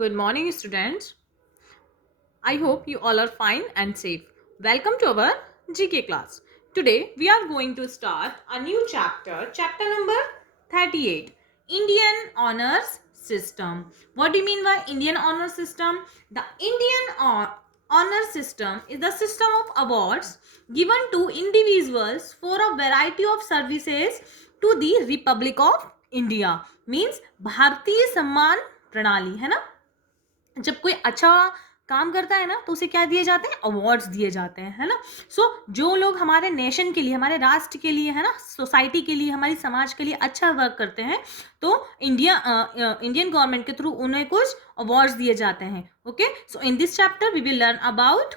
Good morning, students. I hope you all are fine and safe. Welcome to our GK class. Today, we are going to start a new chapter, chapter number 38, Indian Honors System. What do you mean by Indian Honor System? The Honor System is the system of awards given to individuals for a variety of services to the Republic of India. Means भारतीय सम्मान प्रणाली है ना. जब कोई अच्छा काम करता है ना तो उसे क्या दिए जाते हैं, अवार्ड्स दिए जाते हैं, है ना. सो जो लोग हमारे नेशन के लिए, हमारे राष्ट्र के लिए, है ना, सोसाइटी के लिए, हमारी समाज के लिए अच्छा वर्क करते हैं तो इंडियन गवर्नमेंट के थ्रू उन्हें कुछ अवार्ड्स दिए जाते हैं. Okay, so in this chapter we will learn about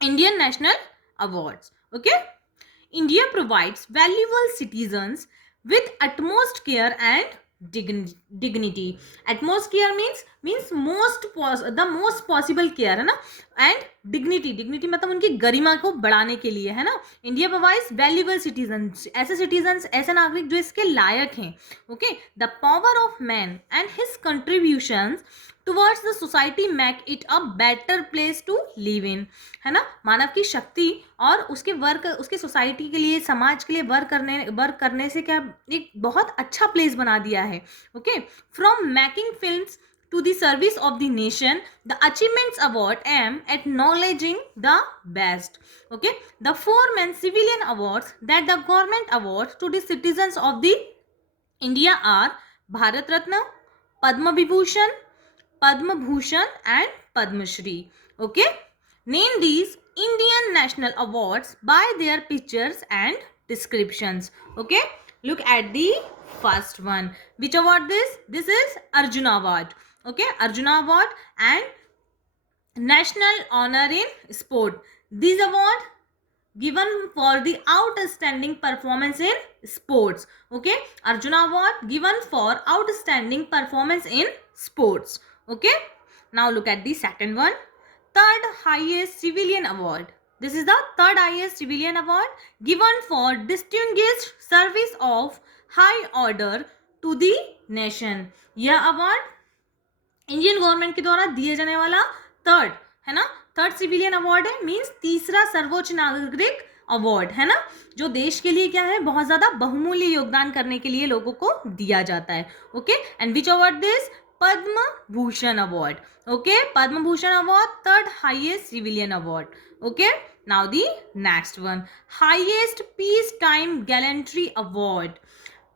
Indian national awards. Okay, India provides valuable citizens with utmost care and dignity. Utmost care means the most possible care, है ना. And dignity मतलब उनकी गरिमा को बढ़ाने के लिए, है ना. India provides valuable citizens, ऐसे citizens, ऐसे नागरिक जो इसके लायक हैं. Okay, the power of man and his contributions towards the society make it a better place to live in, है ना. मानव की शक्ति और उसके वर्क, उसके सोसाइटी के लिए, समाज के लिए वर्क करने से क्या एक बहुत अच्छा प्लेस बना दिया है. Okay, from making films to the service of the nation, the achievements award aim at acknowledging the best. Okay, the four main civilian awards that the government awards to the citizens of the India are Bharat Ratna, Padma Vibhushan, Padma Bhushan and Padma Shri. Okay, name these Indian national awards by their pictures and descriptions. Okay, look at the first one. Which award this? This is Arjuna Award. Okay, Arjuna Award and National Honor in Sport. This award given for the outstanding performance in sports. Okay, Arjuna Award given for outstanding performance in sports. Okay, now look at the second one, third highest civilian award. This is the third highest civilian award given for distinguished service of high order to the nation. यह award Indian government के द्वारा दिए जाने वाला third, है ना, third civilian award है. Means तीसरा सर्वोच्च नागरिक अवार्ड, है ना, जो देश के लिए क्या है, बहुत ज्यादा बहुमूल्य योगदान करने के लिए लोगों को दिया जाता है. Okay, and which award this? Padma Bhushan award. Okay, Padma Bhushan award third highest civilian award. Okay, now the next one, highest peace time gallantry award.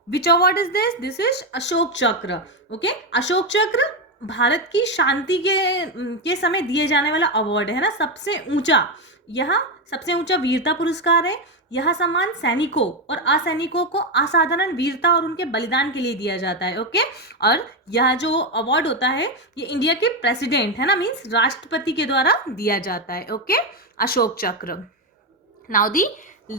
Which award is this? This is Ashok चक्र. ओके, अशोक चक्र भारत की शांति के समय दिए जाने वाला अवार्ड है ना, सबसे ऊंचा. यह सबसे ऊंचा वीरता पुरस्कार है. यह सम्मान सैनिकों और असैनिकों को असाधारण वीरता और उनके बलिदान के लिए दिया जाता है. ओके, और यह जो अवार्ड होता है ये इंडिया के प्रेसिडेंट, है ना, मीन्स राष्ट्रपति के द्वारा दिया जाता है. ओके, अशोक चक्र. Now the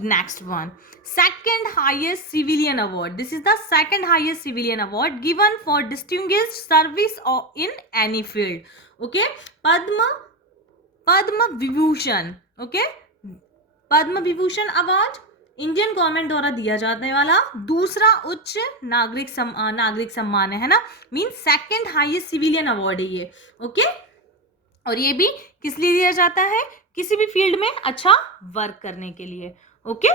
next one, second highest civilian award. This is the second highest civilian award given for distinguished service in any field. Okay, padma vibhushan. Okay, padma vibhushan award Indian government द्वारा दिया जाने वाला दूसरा उच्च नागरिक सम्मान है ना. Mean second highest civilian award है ये. ओके, और ये भी किस लिए दिया जाता है? किसी भी फील्ड में अच्छा वर्क करने के लिए. Okay,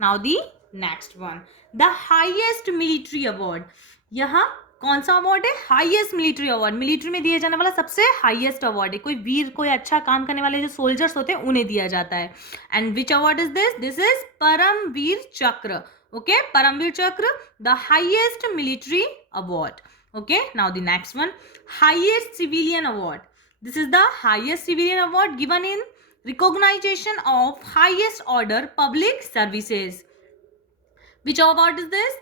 now the next one, the highest military award. यह कौन सा अवार्ड है? Highest military award. मिलिट्री में दिया जाने वाला सबसे हाईएस्ट अवार्ड है. कोई वीर, कोई अच्छा काम करने वाले जो सोल्जर्स होते हैं उन्हें दिया जाता है. And which award is this? This is Paramvir Chakra. Okay, Paramvir Chakra the highest military award. Okay, now the next one, highest civilian award. This is the highest civilian award given in recognition of highest order public services. Which award is this?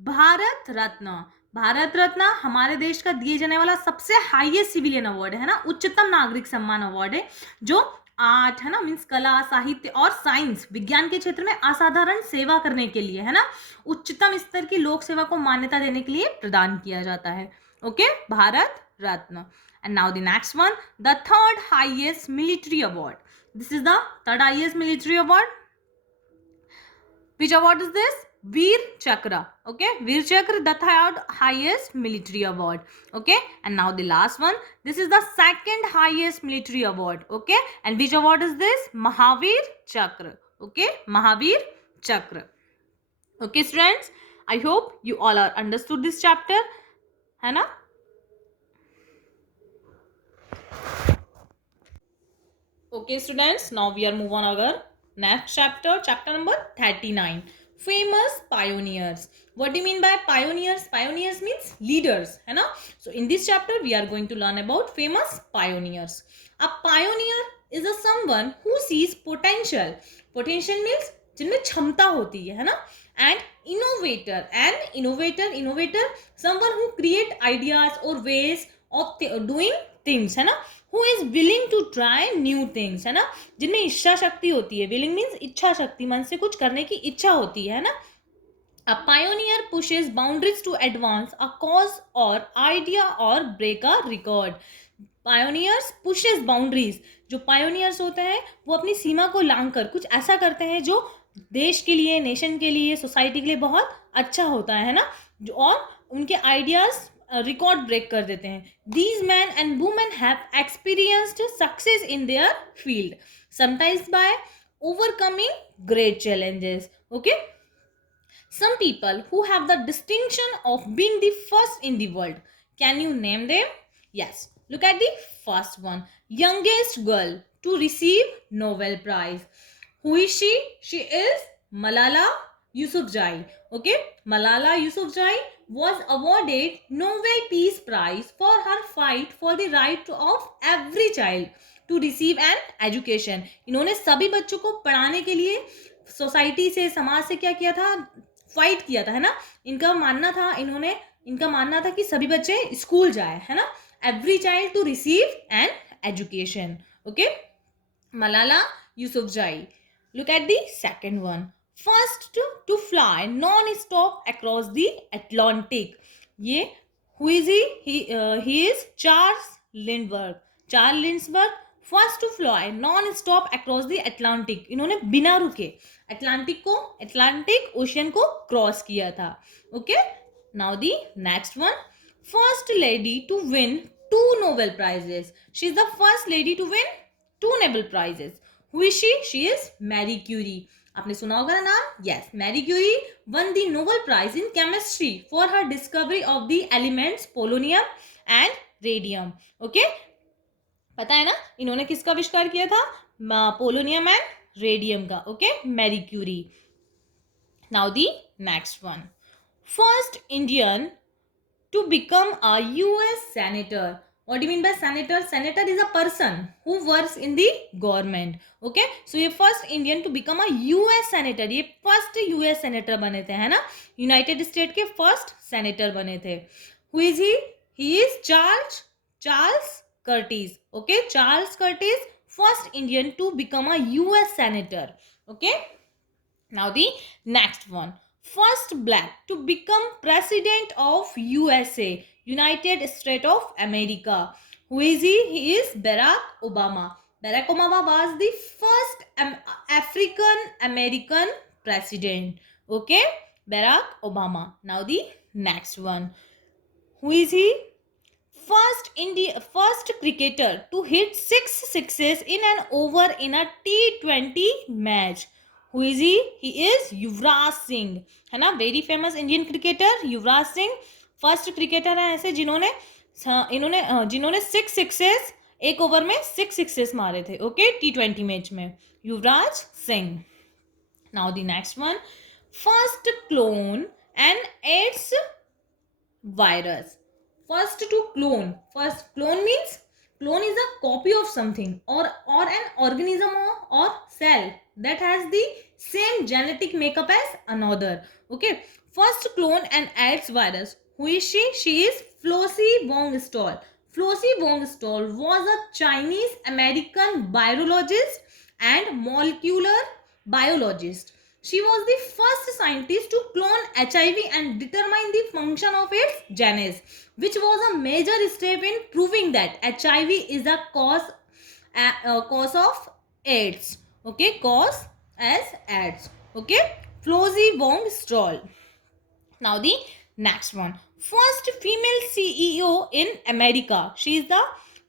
Bharat Ratna. Bharat Ratna हमारे देश का दिए जाने वाला सबसे highest civilian award है ना, उच्चतम नागरिक सम्मान अवार्ड है, जो आर्ट, है ना, मीन्स कला, साहित्य और साइंस, विज्ञान के क्षेत्र में असाधारण सेवा करने के लिए, है ना, उच्चतम स्तर की लोक सेवा को मान्यता देने के लिए प्रदान किया जाता है. Okay, Bharat Ratna. And now the next one, the third highest military award. This is the third highest military award. Which award is this? Veer Chakra. Okay, Veer Chakra, the third highest military award. Okay, and now the last one. This is the second highest military award. Okay, and which award is this? Mahavir Chakra. Okay, Mahavir Chakra. Okay, students, I hope you all are understood this chapter. है ना? Okay, students, now we are move on our next chapter, chapter number 39. Famous pioneers. What do you mean by pioneers? Pioneers means leaders, है ना? So in this chapter, we are going to learn about famous pioneers. A pioneer is a someone who sees potential. Potential means जिनमें क्षमता होती है ना? And innovator, someone who create ideas or ways of doing things, है ना? Who is willing to try new things, है ना? जिनमें इच्छा शक्ति होती है. Willing means इच्छा शक्ति, मन से कुछ करने की इच्छा होती है ना? A pioneer pushes boundaries to advance a cause or idea or break a record. Pioneers pushes boundaries. जो pioneers होते हैं वो अपनी सीमा को लांघ कर कुछ ऐसा करते हैं जो देश के लिए, नेशन के लिए, सोसाइटी के लिए बहुत अच्छा होता है ना? और उनके आइडियाज रिकॉर्ड ब्रेक कर देते हैं. These men and women have experienced success in their field, sometimes by overcoming great challenges. Okay? Some people who have the distinction of being the first in the world. Can you name them? Yes. Look at the first one. Youngest girl to receive Nobel Prize. Who is she? She is Malala Yousafzai. Okay, Malala Yousafzai was awarded Nobel Peace Prize for her fight for the right of every child to receive an education. इन्होंने सभी बच्चों को पढ़ाने के लिए society से, समाज से क्या किया था? फाइट किया था, है ना? इनका मानना था कि सभी बच्चे स्कूल जाए, है ना? Every child to receive an education. Okay, Malala Yousafzai. Look at the second one. First to fly non-stop across the Atlantic. ये who is he? He is Charles Lindbergh. Charles Lindbergh first to fly non stop across the Atlantic. इन्होंने बिना रुके Atlantic ocean को cross किया था. Okay, now the next one. First lady to win 2 Nobel prizes. She is the first lady to win 2 Nobel prizes. Who is she? She is Marie Curie. आपने सुना होगा ना नाम? Yes, Marie Curie won the Nobel Prize in chemistry for her discovery of the elements polonium and radium. Okay, पता है ना इन्होंने किसका आविष्कार किया था? पोलोनियम एंड रेडियम का. Okay, Marie Curie. Now the next one. First Indian to become a US senator. What do you mean by senator? Senator is a person who works in the government. Okay, so ये first Indian to become a US senator. ये first US senator बने थे, है ना? United States के first senator बने थे. Who is he? He is Charles Curtis. Okay, Charles Curtis, first Indian to become a US senator. Okay, now the next one. First black to become president of USA, United States of America. Who is he? He is Barack Obama. Barack Obama was the first African American president. Okay, Barack Obama. Now the next one. Who is he? First cricketer to hit 6 sixes in an over in a T20 match. Who is he? He is Yuvraj Singh, है ना? Very famous Indian cricketer Yuvraj Singh. First cricketer है ऐसे जिन्होंने 6 sixes एक over में 6 sixes मारे थे. Okay, T20 match में. Yuvraj Singh. Now the next one. First clone and AIDS virus. First to clone. First, clone means clone is a copy of something or an organism or cell that has the same genetic makeup as another. Okay, first clone and AIDS virus. Who is she? She is Flossie Wong-Stall. Flossie Wong-Stall was a Chinese American virologist and molecular biologist. She was the first scientist to clone HIV and determine the function of its genes, which was a major step in proving that HIV is a cause of AIDS. Okay, cause as AIDS. Okay, Flossie Wong Stroll. Now the next one. First female CEO in America. She is the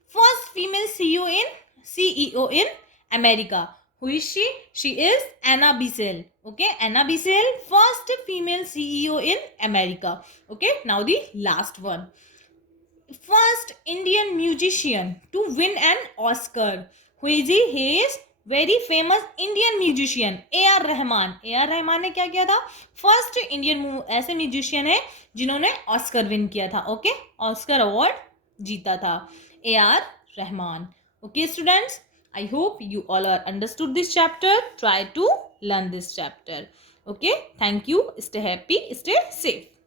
first female CEO in America. Who is she? She is Anna Bissell. Okay, Anna Bissell, first female CEO in America. Okay, now the last one. First Indian musician to win an Oscar. Who is he? He is very famous Indian musician AR Rahman. AR Rahman ने क्या किया था? First Indian ऐसे musician है जिन्होंने Oscar win किया था. Okay, Oscar award जीता था. AR Rahman. Okay students, I hope you all are understood this chapter. Try to learn this chapter. Okay, thank you. Stay happy, stay safe.